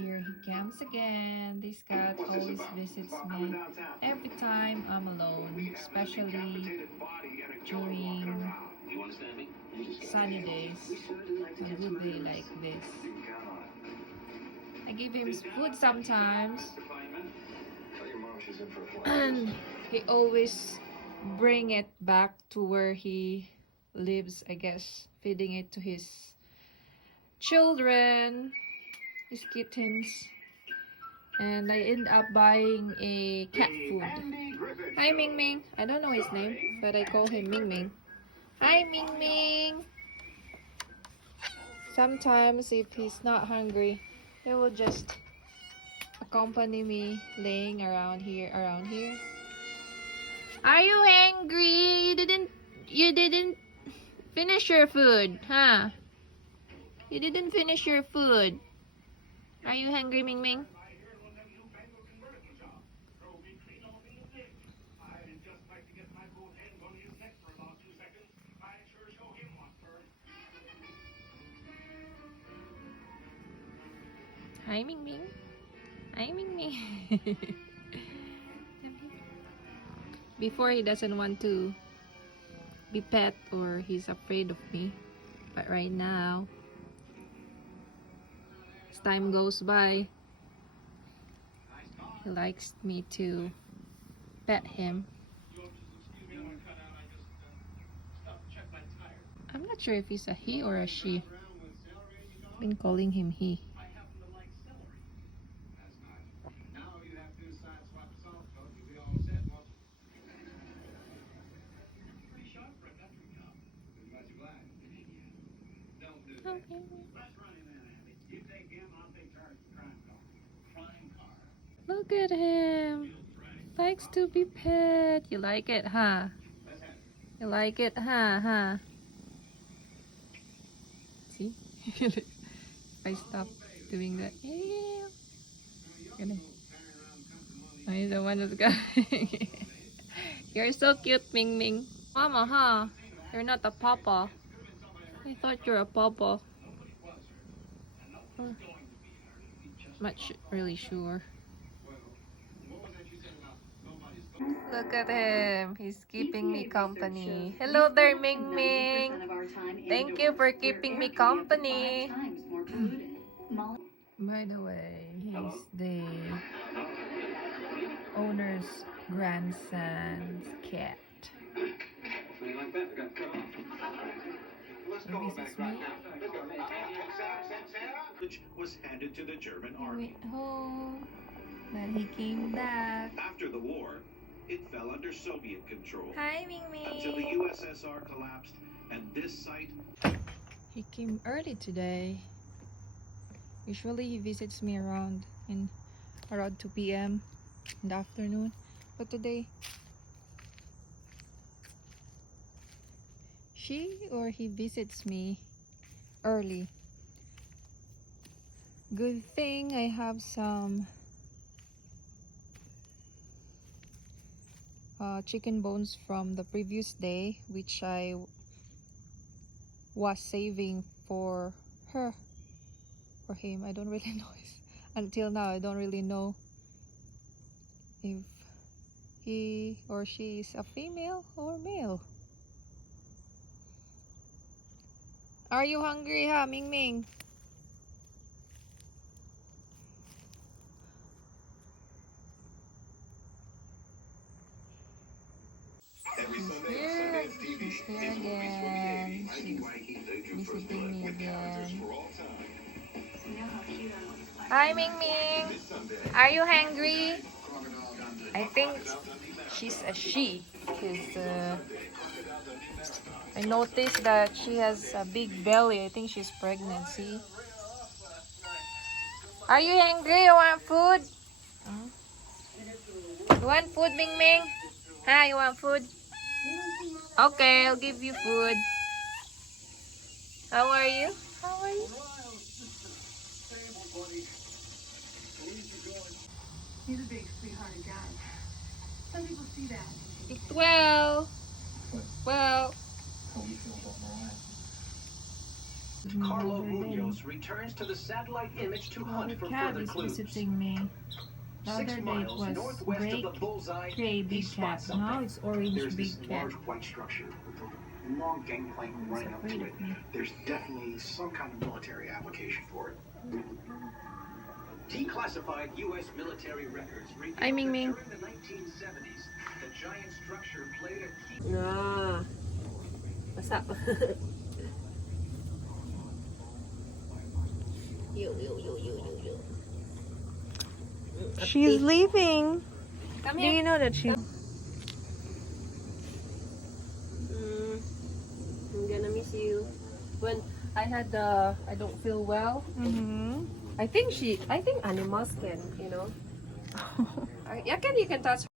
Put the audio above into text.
Here he comes again. This cat always visits me every time I'm alone, especially during sunny days, a good day like this. I give him food sometimes, and he always bring it back to where he lives, I guess, feeding it to his children, his kittens. And I end up buying a cat food. Hi Mingming. I don't know his name, but I call him Mingming. Hi Mingming. Sometimes if he's not hungry, he will just accompany me laying around here. Are you hungry? You didn't finish your food, huh? You didn't finish your food. Are you hungry, Mingming? Hi, Mingming. Hi, Mingming. Before, he doesn't want to be pet or he's afraid of me. But right now, as time goes by, he likes me to pet him. I'm not sure if he's a he or a she. I've been calling him he. Okay. Look at him. Likes to be pet. You like it, huh? You like it, huh? See? If I stop doing that, yeah. I'm the one that's going. You're so cute, Mingming. Mama, huh? You're not a papa. I thought you're a papa. Huh. Not really sure. Look at him. He's keeping me company. Hello there, Mingming. Thank you for keeping me company. By the way, he's the owner's grandson's cat. Was handed to the German He army. went home, then he came back. After the war, it fell under Soviet control. Hi, Mingming. Until the USSR collapsed, and this site. He came early today. Usually he visits me around 2 p.m. in the afternoon, but today she or he visits me early. Good thing I have some chicken bones from the previous day, which I was saving for her or him. I don't really know. Until now, I don't really know if he or she is a female or male. Are you hungry, huh, Mingming? She's here again. She's visiting me again. Hi, Mingming. Are you hungry? I think she's a she. I noticed that she has a big belly. I think she's pregnant. See? Are you hungry? You want food? You want food, Mingming? Huh? You want food? Okay, I'll give you food. How are you? How are you? He's a big, sweethearted guy. Some people see that. Well. Carlo Munoz returns to the satellite image to hunt The for cat further is clues. visiting me. The 6 other day it miles was northwest gray, of the bullseye, gray he big cat. spots something. Now it's orange There's big this cat. large white structure with a long gangplank He's running up afraid to of it. me. There's definitely some kind of military application for it. Declassified U.S. military records reveal Hi, that Mingming. during the 1970s, the giant structure played a key. Ah, what's up? Yo. She's leaving. Come Do here. you know that she's... I'm gonna miss you. When I had I don't feel well. Mm-hmm. I think animals can, you can touch